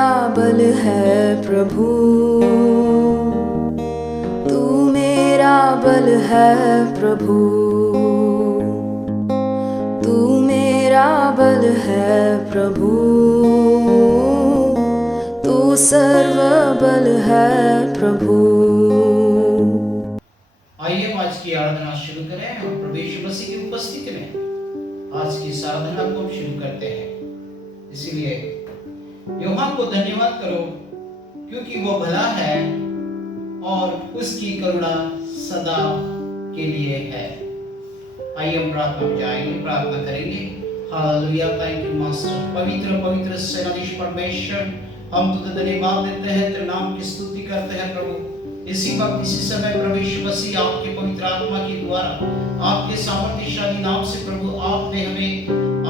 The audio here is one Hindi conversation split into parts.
मेरा बल है प्रभु, तू मेरा बल है प्रभु, तू मेरा बल है प्रभु, तू सर्व बल है प्रभु। आइए आज की आराधना शुरू करें। हम प्रभु यीशु मसीह की उपस्थिति में आज की इस आराधना को शुरू करते हैं। इसीलिए यूहन्ना को धन्यवाद करो क्योंकि वो भला है और उसकी करुणा सदा के लिए है। आइए हम प्रार्थना में जाएंगे, प्रार्थना करेंगे। Hallelujah, thank you master. पवित्र पवित्र सेनाधीश परमेश्वर, हम तुझे धन्यवाद देते हैं, तेरे नाम की स्तुति करते हैं प्रभु। इसी वक्त इसी समय प्रभु यीशु मसीह आपके पवित्र आत्मा के द्वारा आपके सामर्थ्यशाली नाम से प्रभु आपने हमें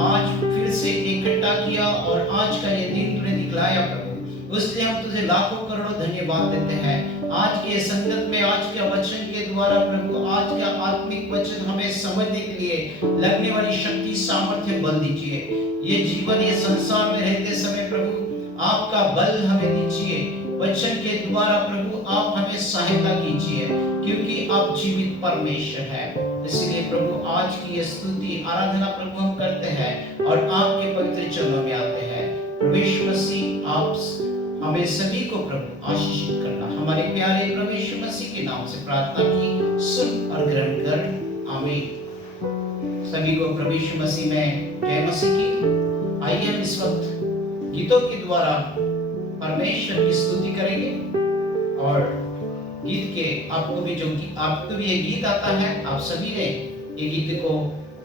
आज फिर से इकट्ठा किया और आज का ये दिन तूने दिखलाया प्रभु, उसलिए हम तुझे लाखों करोड़ों धन्यवाद देते हैं। आज के संगत में आज के वचन के द्वारा प्रभु आज का आत्मिक वचन हमें समझने के लिए लगने वाली शक्ति सामर्थ्य बल दीजिए। ये जीवन ये संसार में रहते समय प्रभु आपका बल हमें दीजिए। वचन के द्वारा प्रभु आप हमें सहायता कीजिए क्योंकि आप जीवित परमेश्वर है। इसलिए प्रभु आज की ये स्तुति आराधना प्रभु हम करते हैं और आपके पवित्र चरणों में आते हैं। प्रभु यीशु मसीह आप हमें सभी को प्रभु आशीषित करना। हमारे प्यारे प्रभु यीशु मसीह के नाम से प्रार्थना की, सुन और ग्रहण कर, आमीन। सभी को प्रभु यीशु मसीह में जय मसीह की। आइए हम इस वक्त गीतों के द्वारा परमेश्वर की स्तुति करेंगे और गीत के आपको भी ये गीत आता है, आप सभी ने ये गीत को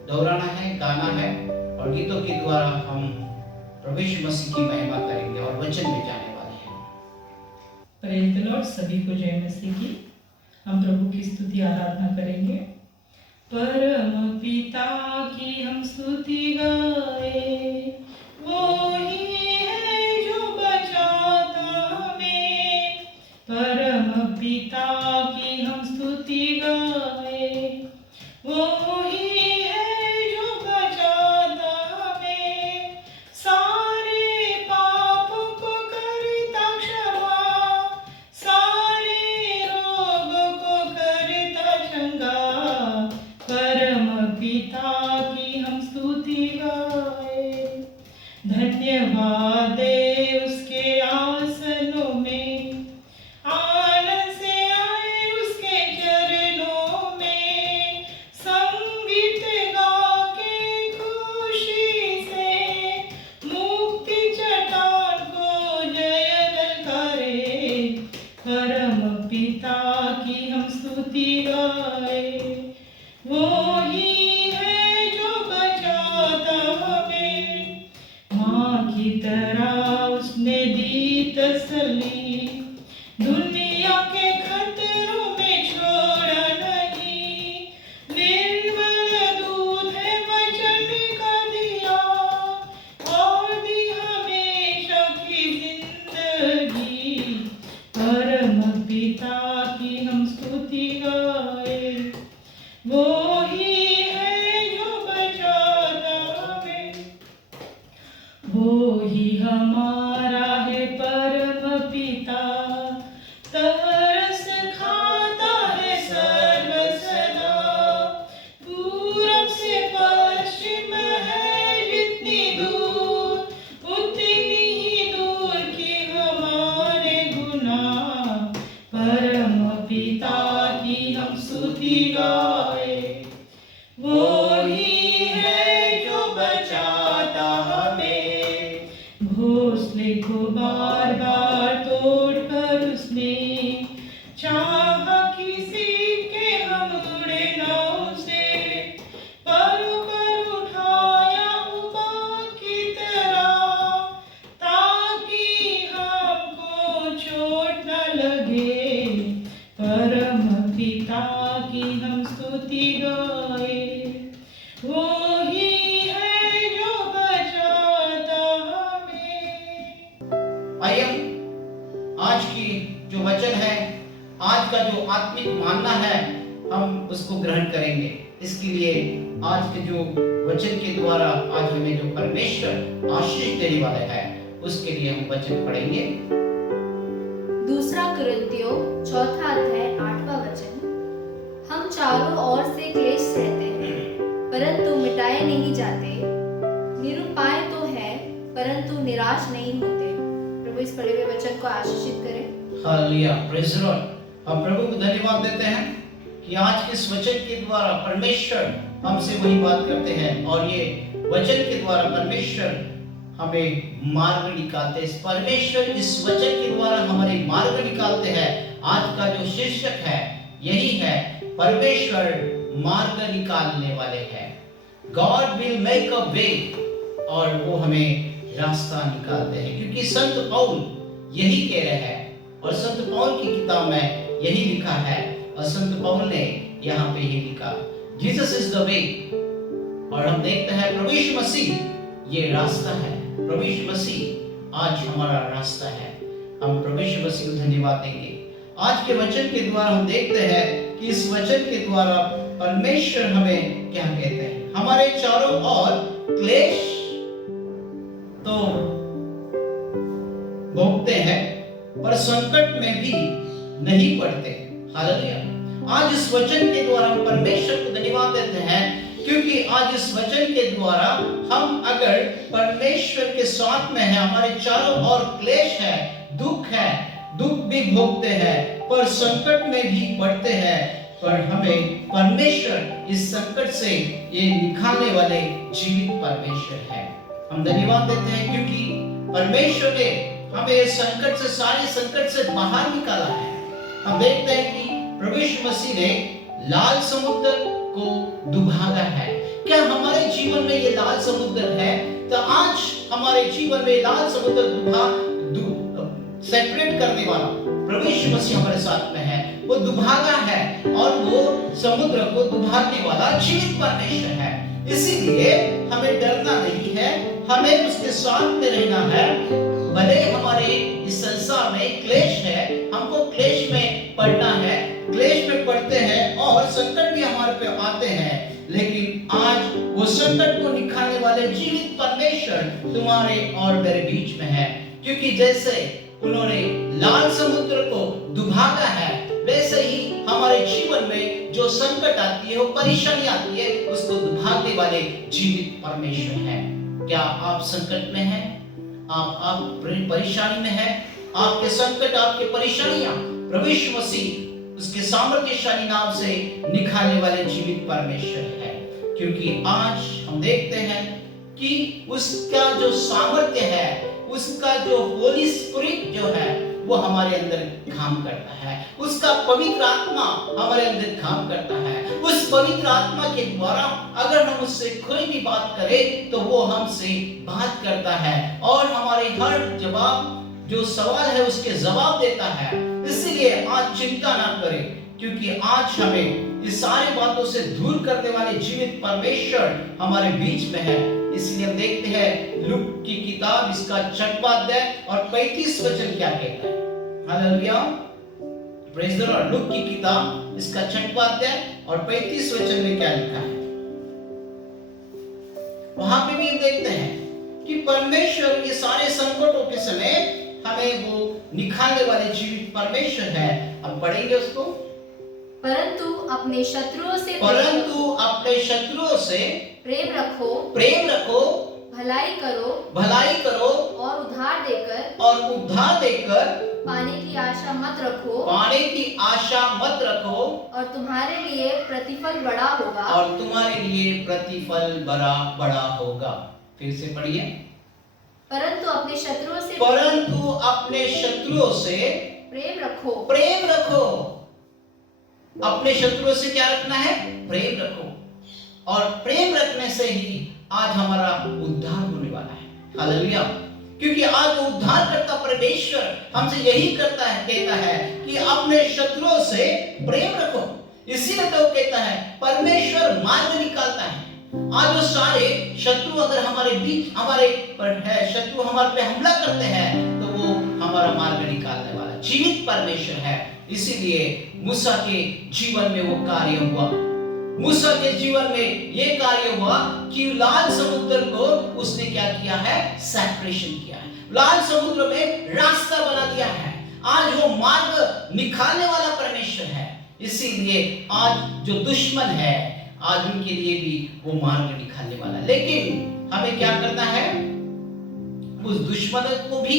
दोहराना है, गाना है और गीतों के द्वारा हम प्रभु यीशु मसीह की महिमा करेंगे और वचन में जाने वाले हैं। प्रेज़ द लॉर्ड, सभी को जय मसीह की। हम प्रभु की स्तुति आराधना करेंगे। परम पिता की हम स्तुति गाए, वो ही परम पिता की हम स्तुति गाए, वो ही है जो बचाता हमें, सारे पाप को करता क्षमा, सारे रोग को करता चंगा। परम पिता की हम स्तुति गाए, धन्यवाद दे उसके आसनों में, आनंद से आए उसके चरणों में, संगीत गा के खुशी से मुक्ति चट्टान को जय ललकारे। परम पिता की हम स्तुति गाए, वो ही है जो बचाता हमें, माँ की तरह उसने दी तसल्ली, दुनिया के खतरों में छोड़ा नहीं, निर्मल दूध है वचन का दिया और दी हमेशा की जिंदगी। परम पिता की हम स्तुति गाए, वो ही है जो बचाता हमें, वो ही हमारा है परम पिता, तरस खाता है सर्व सदा। पूरब से पश्चिम है जितनी दूर, उतनी ही दूर की हमारे गुनाह। परम पिता की हम स्तुति गाए, वो ही है जो बचाता हमें, घोंसले को बार बार तोड़कर उसने चाह किसी के हम उड़े ना उसे, पर उठाया उबाल की तरह, ताकि हमको चोट न लगे। परम पिता की हम स्तुति गाए, वो ही है जो बचाता हमें। आइए आज की जो वचन है, आज का जो आत्मिक मानना है, हम उसको ग्रहण करेंगे। इसके लिए आज के जो वचन के द्वारा आज हमें जो परमेश्वर आशीष देने वाला है, उसके लिए हम वचन पढ़ेंगे। दूसरा कुरिन्थियों 4 अध्याय 8वां वचन। हम चारों ओर से क्लेश सहते हैं परंतु मिटाए नहीं जाते, निरुपाय तो है परंतु निराश नहीं होते। प्रभु इस पढ़े हुए वचन को आशीषित करें। Hallelujah, praise the Lord. हम प्रभु को धन्यवाद देते हैं कि आज के इस वचन के द्वारा परमेश्वर हमसे वही बात करते हैं और ये वचन के द्वारा परमेश्वर हमें मार्ग निकालते हैं। परमेश्वर इस वचन के द्वारा हमारे मार्ग निकालते हैं। आज का जो शीर्षक है यही है, परमेश्वर मार्ग निकालने वाले हैं। गॉड विल मेक अ वे, और वो हमें रास्ता निकालते हैं, क्योंकि संत पौल यही कह रहे हैं और संत पौल की किताब में यही लिखा है और संत पौल ने यहाँ पे ही लिखा, जीसस इज द वे। और हम देखते हैं प्रभु यीशु मसीह ये रास्ता है। प्रभु यीशु मसीह आज हमारा रास्ता है। हम प्रभु यीशु मसीह को धन्यवाद देंगे। आज के वचन के द्वारा हम देखते हैं कि इस वचन के द्वारा परमेश्वर हमें क्या कहते हैं। हमारे चारों ओर क्लेश तो भोगते हैं पर संकट में भी नहीं पड़ते। हालेलुया। आज इस वचन के द्वारा हम परमेश्वर को धन्यवाद देते हैं, क्योंकि आज इस वचन के द्वारा हम अगर परमेश्वर के साथ में है, हमारे चारों ओर क्लेश है, दुख भी भोगते हैं पर संकट में भी पड़ते हैं, पर हमें परमेश्वर इस संकट से ये निकालने वाले जीवित परमेश्वर है। हम धन्यवाद देते हैं क्योंकि परमेश्वर ने हमें इस संकट से, सारे संकट से बाहर निकाला है। हम देखते हैं कि प्रभु यीशु मसीह ने लाल समुद्र को दुभागा है। क्या हमारे जीवन में ये लाल समुद्र है? तो आज हमारे जीवन में लाल समुद्र सेपरेट करने वाला प्रभु यीशु मसीह हमारे साथ में है। वो दुभागा है और वो समुद्र को दुभागने वाला जीवित परमेश्वर है। इसीलिए हमें डरना नहीं है, हमें उसके साथ में रहना है। भले हमारे इस संसार में क्लेश है, हमको क्लेश में पड़ना है, क्लेश में पड़ते हैं और संकट भी हमारे पे आते हैं, लेकिन आज वो संकट को निकालने वाले जीवित परमेश्वर तुम्हारे और मेरे बीच में है। क्योंकि जैसे उन्होंने लाल समुद्र को दुभागा है, वैसे ही हमारे जीवन में जो संकट आती है, वो परेशानी आती है, उसको दुभागने वाले जीवित परमेश्वर है। क्या आप संकट में हैं? आप परेशानी में हैं? आपके संकट, आपके परेशानियां प्रभु यीशु मसीह उसके सामर्थ्यशाली नाम से निकालने वाले जीवित परमेश्वर है। क्योंकि आज हम देखते हैं कि उसका जो सामर्थ्य है, उसका जो होली स्पिरिट जो है वो हमारे अंदर काम करता है, उसका पवित्र आत्मा हमारे अंदर काम करता है। उस पवित्र आत्मा के द्वारा अगर हम उससे कोई भी बात करें तो वो हमसे बात करता है और हमारे हर जवाब जो सवाल है उसके जवाब देता है। इसीलिए आज चिंता ना करें, क्योंकि आज हमें इस सारी बातों से दूर करने वाले जीवित परमेश्वर हमारे बीच में है। इसलिए हम देखते हैं लूक की किताब इसका 6वां अध्याय और 35 वचन क्या कहता है। Hallelujah, praise the Lord. Look की किताब इसका 6वां अध्याय और 35 वचन में क्या लिखा है, वहां पे भी हम देखते हैं कि परमेश्वर के सारे संकटों के समय हमें वो निकालने वाले जीवित परमेश्वर है। हम पढ़ेंगे उसको। परंतु अपने शत्रुओं से प्रेम रखो, भलाई करो और उधार देकर पाने की आशा मत रखो और तुम्हारे लिए प्रतिफल बड़ा होगा। फिर से पढ़िए। परंतु अपने शत्रुओं से प्रेम रखो। अपने शत्रुओं से क्या रखना है? प्रेम रखो। और प्रेम रखने से ही आज हमारा उद्धार होने वाला है। हालेलुया। क्योंकि आज उद्धार करता परमेश्वर हमसे यही कहता है कि अपने शत्रुओं से प्रेम रखो। इसीलिए तो कहता है परमेश्वर मार्ग निकालता है। आज वो सारे शत्रु अगर हमारे बीच हमारे पर है, शत्रु हमारे पे हमला करते हैं, तो वो हमारा मार्ग निकालने वाला जीवित परमेश्वर है। इसीलिए मूसा के जीवन में वो कार्य हुआ। मूसा के जीवन में ये कार्य हुआ कि लाल समुद्र को उसने क्या किया है, सेपरेशन किया है, लाल समुद्र में रास्ता बना दिया है। आज वो मार्ग निकालने वाला परमेश्वर है। इसीलिए आज जो दुश्मन है, आज उनके लिए भी वो मार्ग निकालने वाला है। लेकिन हमें क्या करना है, उस दुश्मन को भी,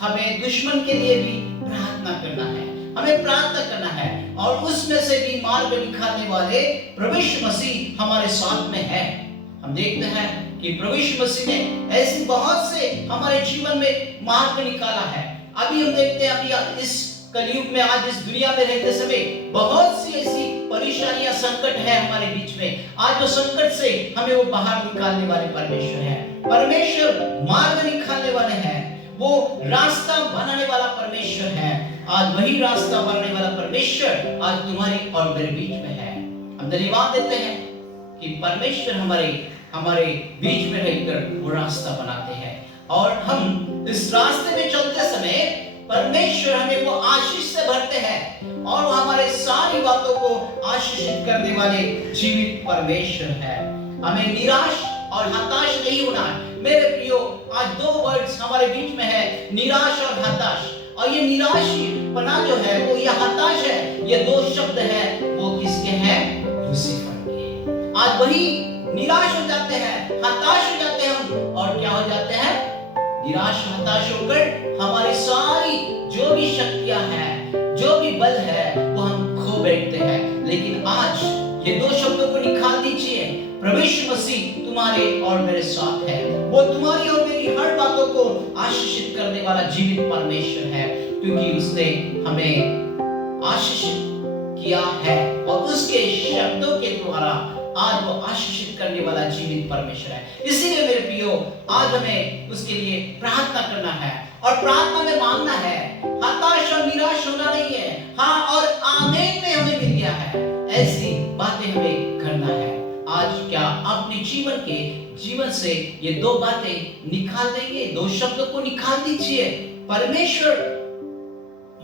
हमें दुश्मन के लिए भी प्रार्थना करना है, हमें प्रार्थना करना है, और उसमें से भी मार्ग निकालने वाले प्रभु यीशु मसीह हमारे साथ में है। हम देखते हैं कि प्रभु यीशु मसीह ने ऐसे बहुत से हमारे जीवन में मार्ग निकाला है। अभी हम देखते हैं, अभी इस कलयुग में, आज इस दुनिया में रहते समय बहुत सी ऐसी परेशानियां, संकट है हमारे बीच में। आज जो संकट से हमें वो बाहर निकालने वाले परमेश्वर है। परमेश्वर मार्ग निकालने वाले हैं, वो रास्ता बनाने वाला परमेश्वर है। आज वही रास्ता बनाने वाला परमेश्वर आज तुम्हारे और मेरे बीच में है। हम धन्यवाद देते हैं कि परमेश्वर हमारे बीच में रहकर वो रास्ता बनाते हैं, और हम इस रास्ते में चलते समय परमेश्वर हमें वो आशीष से भरते हैं, और वो हमारे सारी बातों को आशीषित करने वाले जीवित परमेश्वर है। हमें निराश और हताश नहीं होना है। मेरे प्रियो, आज दो वर्ड्स हमारे बीच में है, निराश और हताश। और ये निराशपना जो है, वो ये हताश है, ये दो शब्द है, वो किसके हैं? लूसीफर के। आज वही निराश हो जाते हैं, हताश हो जाते हैं हम, और क्या हो जाते हैं? निराश हताश होकर हमारी सारी जो भी शक्तियां हैं, जो भी बल है, वो हम खो बैठते हैं। लेकिन आज ये दो शब्दों को निकाल दीजिए, प्रभु यीशु मसीह तुम्हारे और मेरे साथ है। वो तुम्हारी और मेरी हर बातों को आशीषित करने वाला जीवित परमेश्वर है, क्योंकि उसने हमें आशीषित किया है, और उसके शब्दों के द्वारा आज वो आशीषित करने वाला जीवित परमेश्वर है। इसीलिए मेरे प्रियो, आज हमें उसके लिए प्रार्थना करना है, और प्रार्थना में मांगना है, हताश और निराश होना नहीं है। हाँ और आमीन में हमें मिल गया है, ऐसी बातें हमें करना है। आज क्या अपने जीवन से ये दो बातें निकाल देंगे? दो शब्दों को निकाल दीजिए। परमेश्वर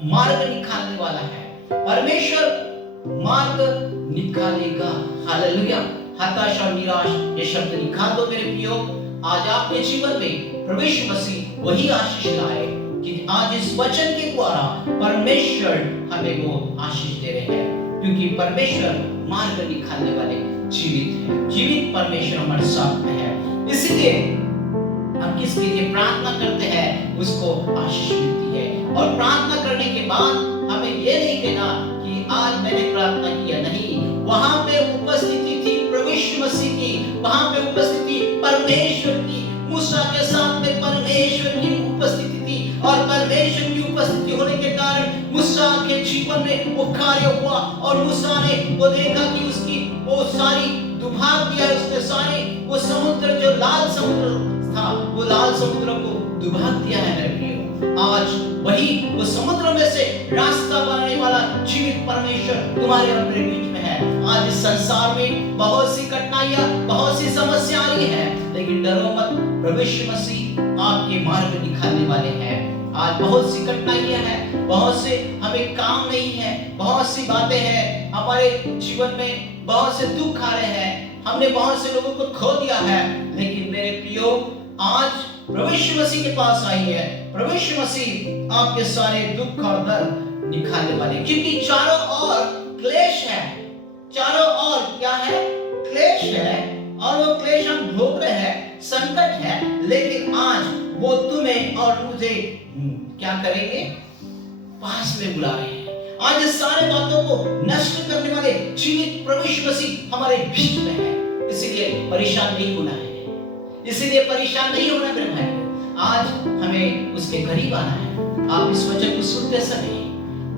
मार्ग निकालने वाला है, परमेश्वर मार्ग निकालेगा। हालेलुया। हताश और निराश ये शब्द निकाल दो मेरे प्रियो। आज आपके जीवन में प्रभु यीशु मसीह वही आशीष लाए कि आज इस वचन के द्वारा परमेश्वर हमें वो आशीष दे रहे हैं, क्योंकि परमेश्वर मार्ग निकालने वाले जीवित है। जीवित परमेश्वर हमारे साथ में है। इसलिए हम किसके लिए प्रार्थना करते हैं, उसको आशीष मिलती है। और प्रार्थना करने के बाद हमें ये नहीं कहना कि आज मैंने प्रार्थना किया, नहीं। वहां पे उपस्थिति थी प्रभु यीशु मसीह की, वहां पे उपस्थिति परमेश्वर की। मूसा के साथ में परमेश्वर की उपस्थिति थी, और परमेश्वर की उपस्थिति होने के कारण मूसा के जीवन में वो कार्य हुआ, और मूसा ने वो देखा कि उसकी वो सारी दुभाग दिया, उसने सारे वो समुद्र जो लाल समुद्र था, वो लाल समुद्र को दुभाग दिया है मेरे प्रियो। आज वही वो समुद्र में से रास्ता बनाने वाला जीवित परमेश्वर तुम्हारे और मेरे बीच में है। आज इस संसार में बहुत सी कठिनाइयां, बहुत सी समस्या आ रही है, लेकिन डरो मत, प्रभु यीशु मसीह आपके मार्ग निकालने वाले हैं। आज बहुत सी कठिनाइयां हैं, बहुत से हमें काम नहीं है, बहुत सी बातें हैं हमारे जीवन में, बहुत से दुख आ रहे हैं, हमने बहुत से लोगों को खो दिया है। लेकिन मेरे प्रियो, आज प्रभु यीशु मसीह के पास आई है। प्रभु यीशु मसीह आपके सारे दुख और दर्द निकालने वाले, क्योंकि चारों ओर क्लेश है, चारों ओर क्या है? क्लेश है, और वो क्लेश हम भोग रहे हैं, संकट है। लेकिन आज वो तुम्हें और मुझे क्या करेंगे? पास में बुला रहे हैं। आज इस सारे बातों को नष्ट करने वाले जीवित प्रभु यीशु मसीह हमारे बीच में है। इसीलिए परेशान नहीं होना है, इसीलिए परेशान नहीं होना मेरे भाई। आज हमें उसके करीब आना है। आप इस वचन को सुनते समय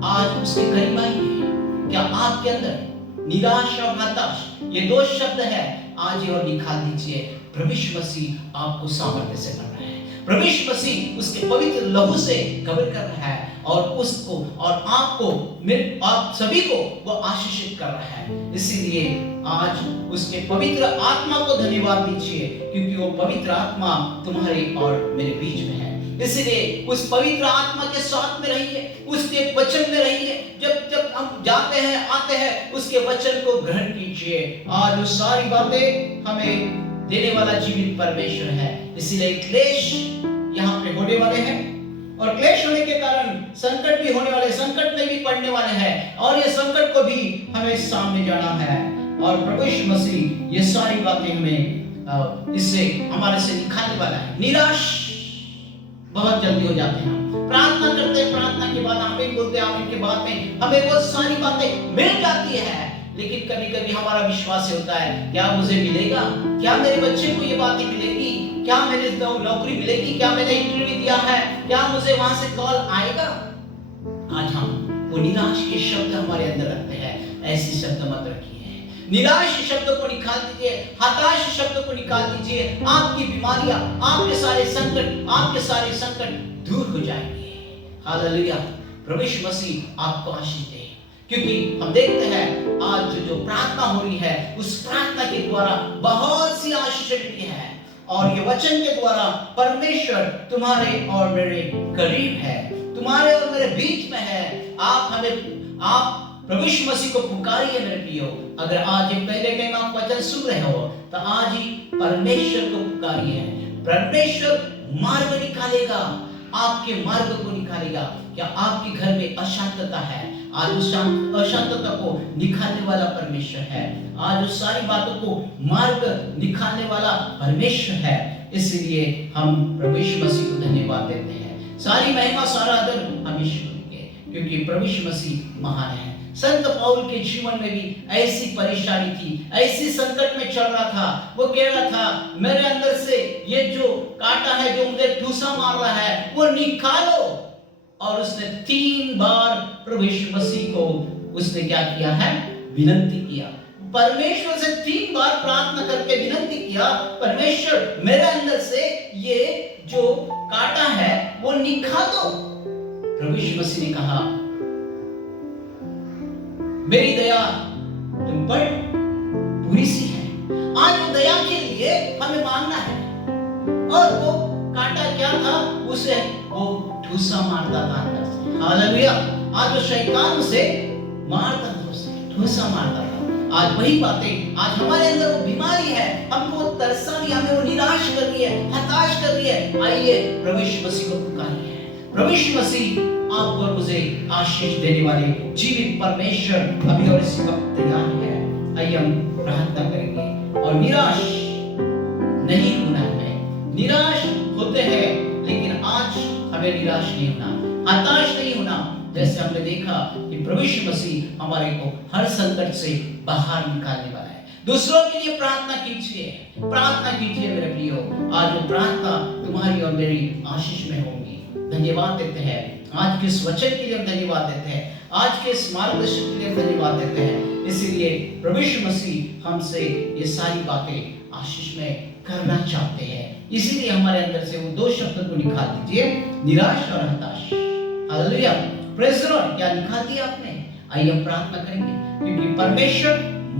आज उसके करीब आइए। क्या आपके अंदर निराश और हताश ये दो शब्द है, आज ही और निकाल दीजिए। प्रभु यीशु मसीह आपको सामर्थ्य से कर रहा है, प्रभु यीशु मसीह उसके पवित्र लहू से कवर कर रहा है, और उसको और आपको, आप सभी को वो आशीषित कर रहा है। इसीलिए आज उसके पवित्र आत्मा को धन्यवाद दीजिए, क्योंकि वो पवित्र आत्मा तुम्हारे और मेरे बीच में है। इसलिए उस पवित्र आत्मा के साथ में रहिए, उसके वचन में रहिए। जब जब हम जाते हैं आते हैं, उसके वचन को ग्रहण कीजिए। आज वो सारी बातें हमें देने वाला जीवित परमेश्वर है। इसीलिए क्लेश यहाँ पे होने वाले हैं, और क्लेश होने के कारण संकट भी होने वाले, संकट में भी पड़ने वाले हैं, और ये संकट को भी हमें सामने जाना है। और प्रभु यीशु मसीह ये सारी बातें हमें इससे हमारे से निकालने वाला है। निराश बहुत जल्दी हो जाते हैं, हम प्रार्थना करते हैं, प्रार्थना के बाद आमीन बोलते हैं, आमीन के बाद में हमें बहुत सारी बातें मिल जाती है, लेकिन कभी कभी हमारा विश्वास होता है, क्या मुझे मिलेगा, क्या मेरे बच्चे को ये बातें मिलेगी, क्या मेरे नौकरी मिलेगी, क्या मैंने इंटरव्यू दिया है, क्या मुझे वहां से कॉल आएगा। आज हम वो निराश के शब्द हमारे अंदर रखते हैं, ऐसे शब्द मत रखिए। निराश शब्द को निकाल दीजिए, हताश शब्द को निकाल दीजिए। आपकी बीमारियां, आपके सारे संकट दूर हो जाएंगे। हालेलुया। प्रभु यीशु मसीह आपको आशीष दे, क्योंकि हम देखते हैं आज जो प्रार्थना हो रही है, उस प्रार्थना के द्वारा बहुत सी आशीष मिली है, और ये वचन के द्वारा परमेश्वर तुम्हारे और मेरे करीब है, तुम्हारे और मेरे बीच में है। आप प्रभु यीशु मसीह को पुकारिए मेरे प्रियो। अगर आज ये पहले टाइम आप वचन सुन रहे हो, तो आज ही परमेश्वर को पुकारिए। परमेश्वर मार्ग निकालेगा, आपके मार्ग को निकालेगा। क्या आपके घर में अशांतता है? आज उस अशांतता को निकालने वाला परमेश्वर है। आज उस सारी बातों को मार्ग निकालने वाला परमेश्वर है। इसलिए हम प्रभु यीशु मसीह को धन्यवाद देते हैं। सारी महिमा, सारा आदर हम यीशु के, क्योंकि प्रभु यीशु मसीह महान है। संत पौल के जीवन में भी ऐसी परेशानी थी, ऐसी संकट में चल रहा था। वो कह रहा था, मेरे अंदर से ये जो कांटा है, जो मुझे ठूसा मार रहा है, वो निकालो। और उसने 3 बार प्रभु यीशु मसीह को उसने क्या किया है? विनती किया। परमेश्वर से 3 बार प्रार्थना करके विनती किया, परमेश्वर मेरे अंदर से ये जो कांटा है वो निकाल दो। प्रभु यीशु मसीह ने कहा, मेरी दया तुम पर पूरी सी है। आज वो दया के लिए हमें मांगना है। और वो कांटा क्या था? उसे वो ठूसा मारता था अंदर से। हालेलुया। आज वो शैतान उसे मारता था, उसे ठूसा मारता था। आज वही बातें, आज हमारे अंदर वो बीमारी है, हमको वो तरसा रही है, हमें वो निराश कर रही है, हताश कर रही है। आइए प्रभु यीशु मसीह को पुकारिए। प्रभु यीशु मसीह आपको और मुझे आशीष देने वाले जीवित परमेश्वर अभी और इसी वक्त तैयार है। आइए हम प्रार्थना करेंगे। और निराश नहीं होना है। निराश होते हैं, लेकिन आज हमें निराश नहीं होना, हताश नहीं होना। जैसे हमने देखा कि प्रभु यीशु मसीह हमारे को हर संकट से बाहर निकालने वाला है। दूसरों के लिए प्रार्थना कीजिए, प्रार्थना कीजिए मेरे प्रियो। आज वो प्रार्थना तुम्हारी और मेरी आशीष में होगी। धन्यवाद देते हैं आज के इस वचन के लिए, हम धन्यवाद देते हैं आज के इस मार्गदर्शन के लिए, हम धन्यवाद देते हैं। इसीलिए प्रभु यीशु मसीह हमसे ये सारी बातें आशीष में करना चाहते हैं। इसीलिए हमारे अंदर से वो 2 शब्द को निकाल दीजिए, निराश और हताश। हालेलुया। Praise the Lord. क्या निकाल दिया आपने? आइए हम प्रार्थना करेंगे, क्योंकि परमेश्वर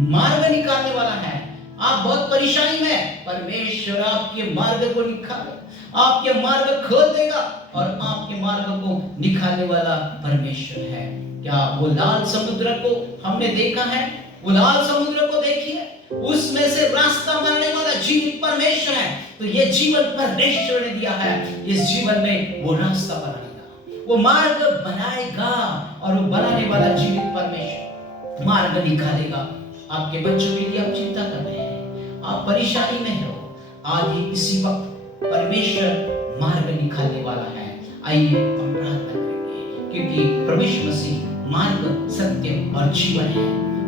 मार्ग निकालने वाला है। आप बहुत परेशानी में, परमेश्वर आपके मार्ग को निकाले, आपके मार्ग खोल देगा, और आपके मार्ग को निकालने वाला परमेश्वर है। क्या वो लाल समुद्र को हमने देखा है? वो लाल समुद्र को देखिए, उसमें से रास्ता बनाने वाला जीवित परमेश्वर है। तो ये जीवन परमेश्वर ने दिया है। इस जीवन में वो रास्ता बनाएगा, वो मार्ग बनाएगा, और वो बनाने वाला जीवित परमेश्वर मार्ग निकालेगा। आपके बच्चों के लिए आप चिंता कर रहे हैं, आप परेशानी में हो, आज ही इसी वक्त परमेश्वर मार्ग निकालने वाला है। आइए हम प्रार्थना करेंगे, क्योंकि प्रभु यीशु मसीह मार्ग, सत्य और जीवन है।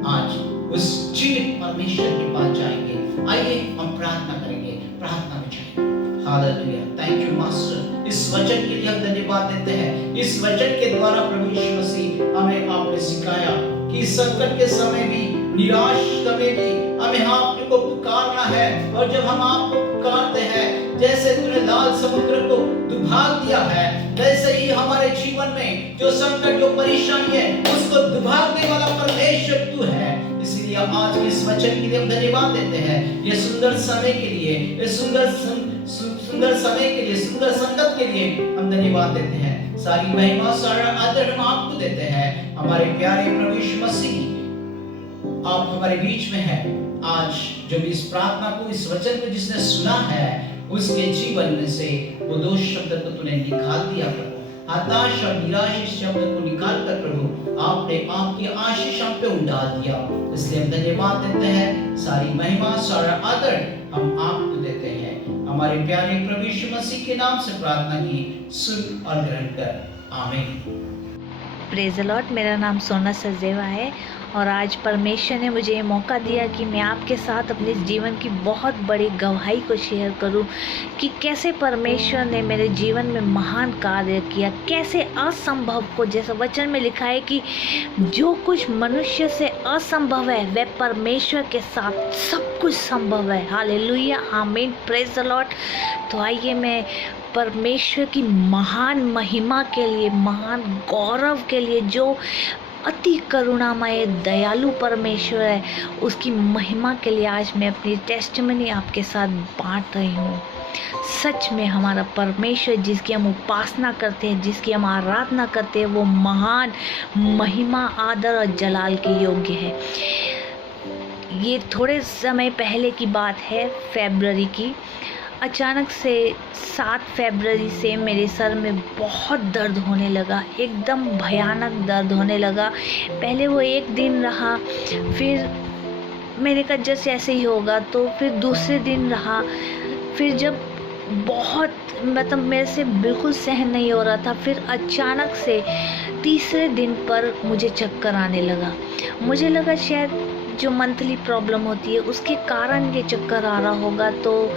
आज उस जीवित परमेश्वर के पास जाएंगे। आइए हम प्रार्थना करेंगे, प्रार्थना में जाएंगे। हालेलुया। Thank you master. इस वचन के लिए हम धन्यवाद देते हैं। इस वचन के द्वारा प्रभु यीशु मसीह हमें आपने सिखाया कि संकट के समय भी, निराश समय भी हमें आपको पुकारना है। और जब हम आपको पुकारते हैं, जैसे तूने लाल समुद्र को डुबा दिया है, वैसे ही हमारे जीवन में जो संकट, जो परेशानी है, उसको डुबाने वाला परमेश्वर तू है। इसलिए आज के इस वचन के लिए हम धन्यवाद देते हैं, ये सुंदर समय के लिए, ये सुंदर सुंदर समय के लिए, सुंदर संगत के लिए हम धन्यवाद देते हैं। सारी महिमा सारा आदर हम आपको देते हैं। हमारे प्यारे प्रभु यीशु मसीह, आप हमारे बीच में हैं। आज जो भी इस प्रार्थना को, इस वचन को जिसने सुना है, उसके जीवन में से वो 2 शब्द को तूने निकाल दिया प्रभु। हताश और निराश इस शब्द को निकाल कर प्रभु आपने आपकी आशीष हम पे उड़ा दिया। इसलिए हम धन्यवाद देते हैं। सारी महिमा सारा आदर हम आपको देते हैं। हमारे प्यारे प्रभु यीशु मसीह के नाम से प्रार्थना की, सुन और ग्रहण कर, आमीन। Praise the Lord. मेरा नाम सोना सचदेवा है और आज परमेश्वर ने मुझे ये मौका दिया कि मैं आपके साथ अपने जीवन की बहुत बड़ी गवाही को शेयर करूं कि कैसे परमेश्वर ने मेरे जीवन में महान कार्य किया, कैसे असंभव को, जैसा वचन में लिखा है कि जो कुछ मनुष्य से असंभव है वह परमेश्वर के साथ सब कुछ संभव है। हालेलुया, आमीन, प्रेज़ द लॉर्ड। तो आइए मैं परमेश्वर की महान महिमा के लिए, महान गौरव के लिए, जो अति करुणामय दयालु परमेश्वर है, उसकी महिमा के लिए आज मैं अपनी टेस्टिमनी आपके साथ बांट रही हूँ। सच में हमारा परमेश्वर जिसकी हम उपासना करते हैं, जिसकी हम आराधना करते हैं, वो महान, महिमा, आदर और जलाल के योग्य है। ये थोड़े समय पहले की बात है, फरवरी की। अचानक से 7 फरवरी से मेरे सर में बहुत दर्द होने लगा, एकदम भयानक दर्द होने लगा। पहले वो 1 दिन रहा, फिर मैंने कहा जैसे ऐसे ही होगा, तो फिर दूसरे दिन रहा। फिर जब बहुत मतलब मेरे से बिल्कुल सहन नहीं हो रहा था, फिर अचानक से तीसरे दिन पर मुझे चक्कर आने लगा। मुझे लगा शायद जो मंथली प्रॉब्लम होती है उसके कारण ये चक्कर आ रहा होगा। तो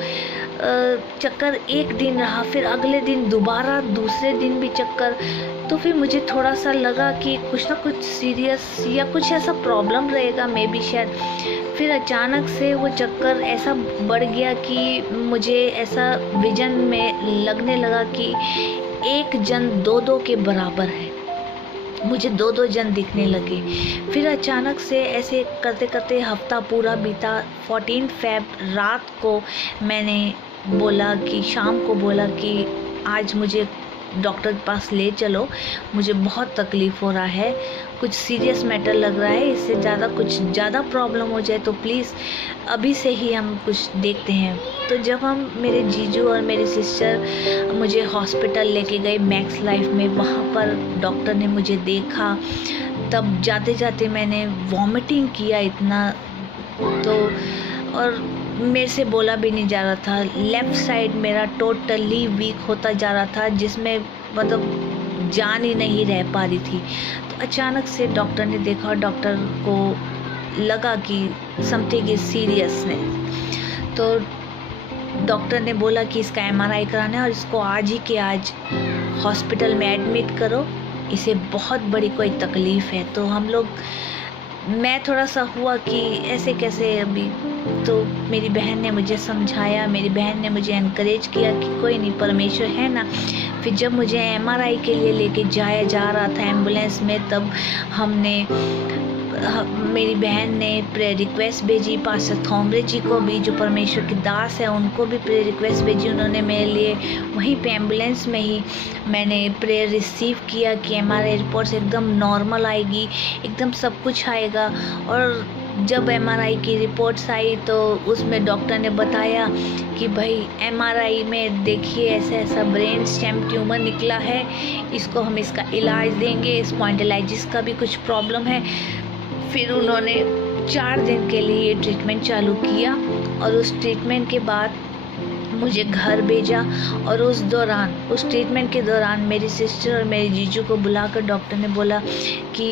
चक्कर 1 दिन रहा, फिर अगले दिन दोबारा, दूसरे दिन भी चक्कर। तो फिर मुझे थोड़ा सा लगा कि कुछ ना कुछ सीरियस या कुछ ऐसा प्रॉब्लम रहेगा, मे बी शायद। फिर अचानक से वो चक्कर ऐसा बढ़ गया कि मुझे ऐसा विजन में लगने लगा कि 1 जन 2-2 के बराबर है। मुझे 2-2 जन दिखने लगे। फिर अचानक से ऐसे करते करते हफ्ता पूरा बीता। 14 फरवरी रात को मैंने बोला कि, शाम को बोला कि आज मुझे डॉक्टर के पास ले चलो, मुझे बहुत तकलीफ़ हो रहा है, कुछ सीरियस मैटर लग रहा है, इससे कुछ ज़्यादा प्रॉब्लम हो जाए तो प्लीज़ अभी से ही हम कुछ देखते हैं। तो जब हम, मेरे जीजू और मेरी सिस्टर मुझे हॉस्पिटल लेके गए मैक्स लाइफ में, वहाँ पर डॉक्टर ने मुझे देखा। तब जाते जाते मैंने वॉमिटिंग किया इतना, तो और मेरे से बोला भी नहीं जा रहा था। लेफ़्ट साइड मेरा टोटली वीक होता जा रहा था, जिसमें मतलब जान ही नहीं रह पा रही थी। तो अचानक से डॉक्टर ने देखा, डॉक्टर को लगा कि समथिंग इज़ सीरियसनेस। तो डॉक्टर ने बोला कि इसका MRI कराना है और इसको आज ही के आज हॉस्पिटल में एडमिट करो, इसे बहुत बड़ी कोई तकलीफ़ है। तो हम लोग, मैं थोड़ा सा हुआ कि ऐसे कैसे अभी। तो मेरी बहन ने मुझे समझाया, मेरी बहन ने मुझे एनकरेज किया कि कोई नहीं, परमेश्वर है ना। फिर जब मुझे MRI के लिए लेके जाया जा रहा था एम्बुलेंस में, तब मेरी बहन ने प्रेयर रिक्वेस्ट भेजी। पास्टर थॉमरे जी को भी, जो परमेश्वर के दास है, उनको भी प्रेयर रिक्वेस्ट भेजी उन्होंने मेरे लिए। वहीं पे एम्बुलेंस में ही मैंने प्रेयर रिसीव किया कि MRI रिपोर्ट्स एकदम नॉर्मल आएगी, एकदम सब कुछ आएगा। और जब MRI की रिपोर्ट्स आई तो उसमें डॉक्टर ने बताया कि भाई MRI में देखिए ऐसा ऐसा ब्रेन स्टेम ट्यूमर निकला है, इसको हम इसका इलाज देंगे, स्पॉन्डिलाइटिस का भी कुछ प्रॉब्लम है। फिर उन्होंने 4 दिन के लिए ट्रीटमेंट चालू किया और उस ट्रीटमेंट के बाद मुझे घर भेजा। और उस ट्रीटमेंट के दौरान मेरी सिस्टर और मेरे जीजू को बुलाकर डॉक्टर ने बोला कि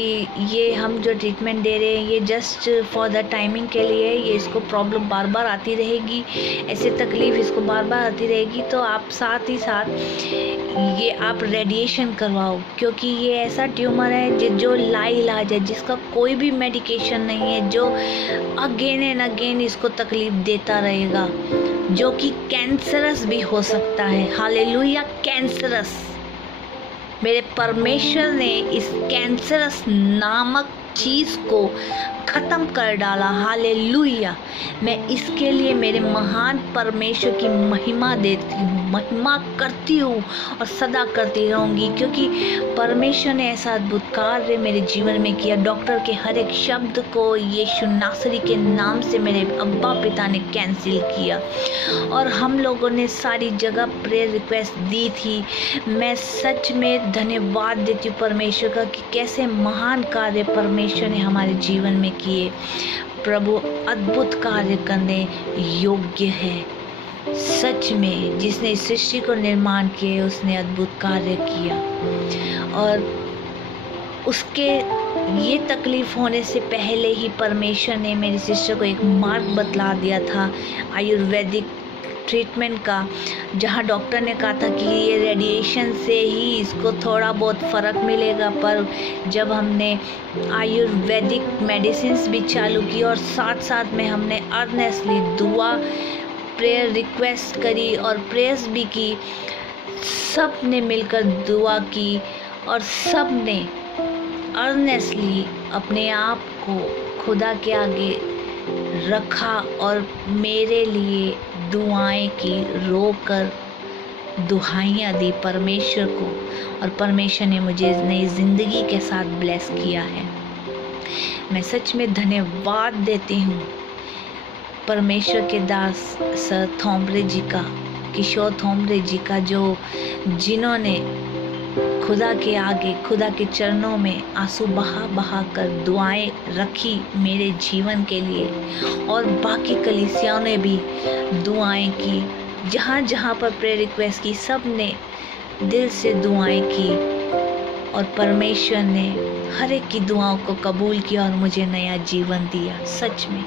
ये हम जो ट्रीटमेंट दे रहे हैं ये जस्ट फॉर द टाइमिंग के लिए है, ये इसको प्रॉब्लम बार बार आती रहेगी, ऐसे तकलीफ़ इसको बार बार आती रहेगी, तो आप साथ ही साथ ये आप रेडिएशन करवाओ, क्योंकि ये ऐसा ट्यूमर है जो लाइलाज है, जिसका कोई भी मेडिकेशन नहीं है, जो अगेन एंड अगेन इसको तकलीफ़ देता रहेगा, जो कि कैंसरस भी हो सकता है। Hallelujah, cancerous. मेरे परमेश्वर ने इस कैंसरस नामक चीज़ को ख़त्म कर डाला। हालेलुया। मैं इसके लिए मेरे महान परमेश्वर की महिमा देती हूँ। महिमा करती हूँ और सदा करती रहूँगी, क्योंकि परमेश्वर ने ऐसा अद्भुत कार्य मेरे जीवन में किया। डॉक्टर के हर एक शब्द को यीशु नासरी के नाम से मेरे अब्बा पिता ने कैंसिल किया और हम लोगों ने सारी जगह प्रेयर रिक्वेस्ट दी थी। मैं सच में धन्यवाद देती हूँ परमेश्वर का कि कैसे महान कार्य परमेश्वर ने हमारे जीवन में किए। प्रभु अद्भुत कार्य करने योग्य है। सच में जिसने इस सृष्टि को निर्माण किया उसने अद्भुत कार्य किया और उसके ये तकलीफ होने से पहले ही परमेश्वर ने मेरी सिस्टर को एक मार्ग बतला दिया था आयुर्वेदिक ट्रीटमेंट का, जहाँ डॉक्टर ने कहा था कि ये रेडिएशन से ही इसको थोड़ा बहुत फ़र्क मिलेगा। पर जब हमने आयुर्वेदिक मेडिसिन्स भी चालू की और साथ साथ में हमने अर्नेस्टली दुआ प्रेयर रिक्वेस्ट करी और प्रेयर्स भी की, सब ने मिलकर दुआ की और सब ने अर्नेस्टली अपने आप को खुदा के आगे रखा और मेरे लिए दुआएं की, रोकर दुहाइयाँ दी परमेश्वर को, और परमेश्वर ने मुझे नई ज़िंदगी के साथ ब्लेस किया है। मैं सच में धन्यवाद देती हूँ परमेश्वर के दास सर थोम्बरे जी का, किशोर थोम्बरे जी का, जिन्होंने खुदा के आगे, खुदा के चरणों में आंसू बहा कर दुआएं रखी मेरे जीवन के लिए, और बाकी कलीसियाओं ने भी दुआएं की। जहाँ जहाँ पर प्रेयर रिक्वेस्ट की, सब ने दिल से दुआएं की और परमेश्वर ने हर एक की दुआओं को कबूल किया और मुझे नया जीवन दिया। सच में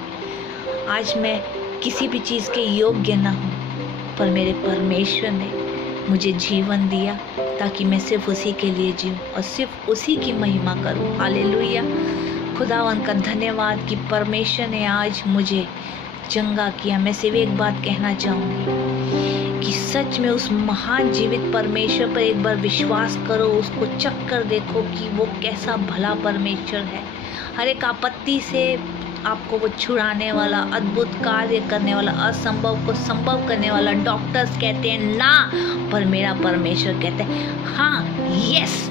आज मैं किसी भी चीज़ के योग्य न हूँ, पर मेरे परमेश्वर ने मुझे जीवन दिया ताकि मैं सिर्फ उसी के लिए जीऊँ और सिर्फ उसी की महिमा करूँ। हालेलुया। खुदावन का धन्यवाद कि परमेश्वर ने आज मुझे चंगा किया। मैं सिर्फ एक बात कहना चाहूँगी कि सच में उस महान जीवित परमेश्वर पर एक बार विश्वास करो, उसको चख कर देखो कि वो कैसा भला परमेश्वर है। हर एक आपत्ति से आपको वो छुड़ाने वाला, अद्भुत कार्य करने वाला, असंभव को संभव करने वाला। डॉक्टर्स कहते हैं ना, पर मेरा परमेश्वर कहते हैं हाँ, yes,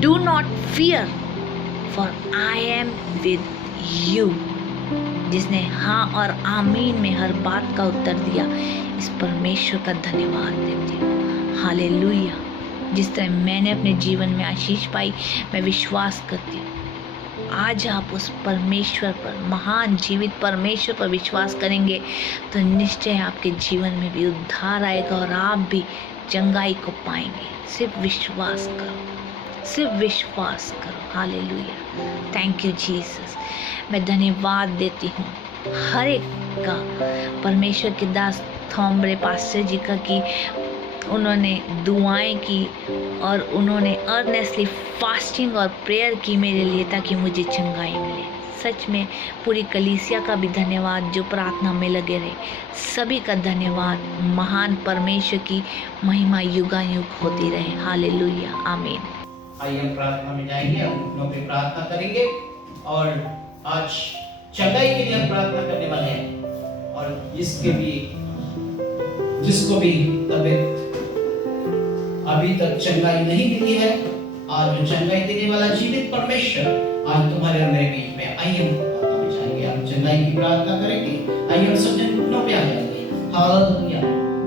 do not fear for I am with you. जिसने हाँ और आमीन में हर बात का उत्तर दिया, इस परमेश्वर का धन्यवाद देती हूँ। हालेलुया। जिस तरह मैंने अपने जीवन में आशीष पाई, मैं विश्वास करती हूँ आज आप उस परमेश्वर पर, महान जीवित परमेश्वर पर विश्वास करेंगे तो निश्चय आपके जीवन में भी उद्धार आएगा और आप भी चंगाई को पाएंगे। सिर्फ विश्वास करो, सिर्फ विश्वास करो। हालेलुया। Thank you Jesus. मैं धन्यवाद देती हूँ हर एक का, परमेश्वर के दास थोम्बरे पास्टर जी का, कि उन्होंने दुआएं की और उन्होंने अर्नेस्टली फास्टिंग और प्रेयर की मेरे लिए ताकि मुझे चंगाई मिले। सच में पूरी कलीसिया का भी धन्यवाद जो प्रार्थना में लगे रहे। सभी का धन्यवाद। महान परमेश्वर की महिमा युगायुग होती रहे। हालेलुया। आमीन। आइए हम प्रार्थना में जाएंगे, हम घुटनों पे प्रार्थना करेंगे और आज चंगाई के लिए हम प्रार्थना करने वाले हैं। और जिसको भी तबीयत अभी तक चंगाई नहीं मिली है, आज जो चंगाई देने वाला जीवित परमेश्वर आज तुम्हारे और मेरे बीच में। आइए हम प्रार्थना में जाएंगे, हम चंगाई की प्रार्थना करेंगे। आइए हम सब जन घुटनों पे आ जाएंगे। Hallelujah.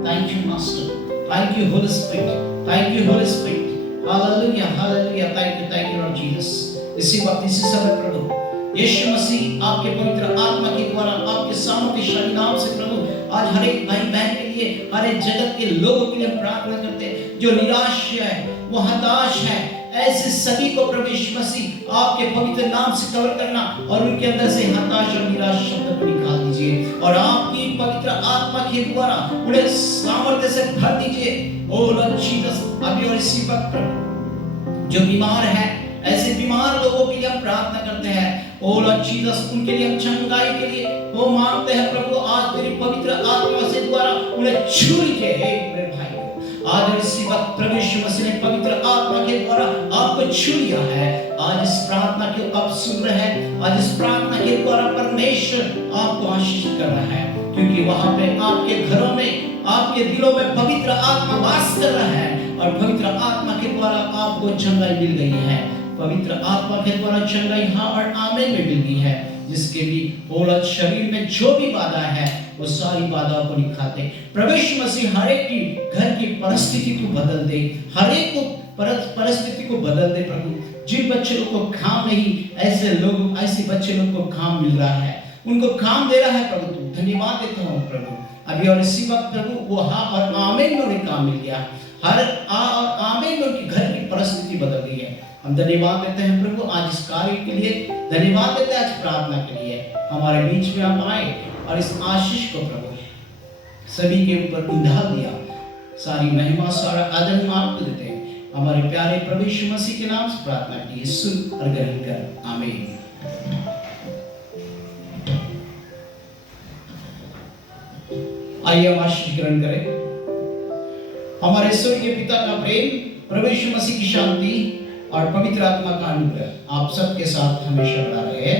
Thank you master, thank you Holi spirit, thank you Holi spirit. Hallelujah, hallelujah. Thank you Lord Jesus. इसी वक्त इसी समय प्रभु यीशु मसीह आपके पवित्र आत्मा के द्वारा आपके सामर्थ्यशाली नाम से प्रभु आज हर एक भाई बहन के लिए, हर एक जगत के लोगों के लिए प्रार्थना करते हैं जो निराश है, वो हताश है। ऐसे सभी को प्रभु यीशु मसीह आपके पवित्र नाम से कवर करना और उनके अंदर से हताश और निराश शब्द को निकाल दीजिए और आपकी पवित्र आत्मा के द्वारा उन्हें सामर्थ्य से भर दीजिए। ओ लॉर्ड जीसस, अभी और इसी वक्त प्रभु जो बीमार है, ऐसे बीमार लोगों के लिए हम प्रार्थना करते हैं। ओ लॉर्ड जीसस, उनके लिए हम चंगाई के लिए वो मांगते हैं प्रभु, आज तेरी पवित्र आत्मा से द्वारा उन्हें छू लीजिए। हे मेरे भाई, आज इसी वक्त प्रभु यीशु मसीह ने पवित्र आत्मा के द्वारा आपको छू लिया है। आज इस प्रार्थना के आप सुन रहे हैं, आज इस प्रार्थना के द्वारा परमेश्वर आपको आशीष कर रहा है, क्योंकि वहां पे आपके घरों में आपके दिलों में पवित्र आत्मा वास कर रहा है और पवित्र आत्मा के द्वारा आपको चंगाई मिल गई है। पवित्र आत्मा के द्वारा चंगाई हाँ और आमीन में मिल गई है। जिसके भी औलत शरीर में जो भी बाधा है वो सारी बाधाओं को निखाते। प्रभु यीशु मसीह हर एक की घर की परिस्थिति को बदल दे, हर एक को परिस्थिति को बदल दे। प्रभु जिन बच्चे लोग को काम नहीं, ऐसे लोग ऐसे बच्चे लोग को काम मिल रहा है, उनको काम दे रहा है प्रभु, तू धन्यवाद देता हूँ प्रभु। अभी और इसी वक्त प्रभु वो हाँ और आमीन में उन्हें काम मिल गया, हर आ और आमीन में उनकी घर की परिस्थिति बदल गई है। हम धन्यवाद देते हैं प्रभु आज इस कार्य के लिए, धन्यवाद देते हैं आज प्रार्थना के लिए। हमारे बीच में आप आए और इस आशीष को प्रभु सभी के ऊपर उंडाल दिया। सारी महिमा सारा आदर हम आपको देते हैं। हमारे प्यारे प्रभु यीशु मसीह के नाम से प्रार्थना की, सुन और ग्रहण कर, आमीन। आइए हम आशीष ग्रहण करें। हमारे स्वर्गीय पिता का प्रेम, प्रभु यीशु मसीह की शांति और पवित्र आत्मा का अनुग्रह आप सबके साथ हमेशा बना रहे।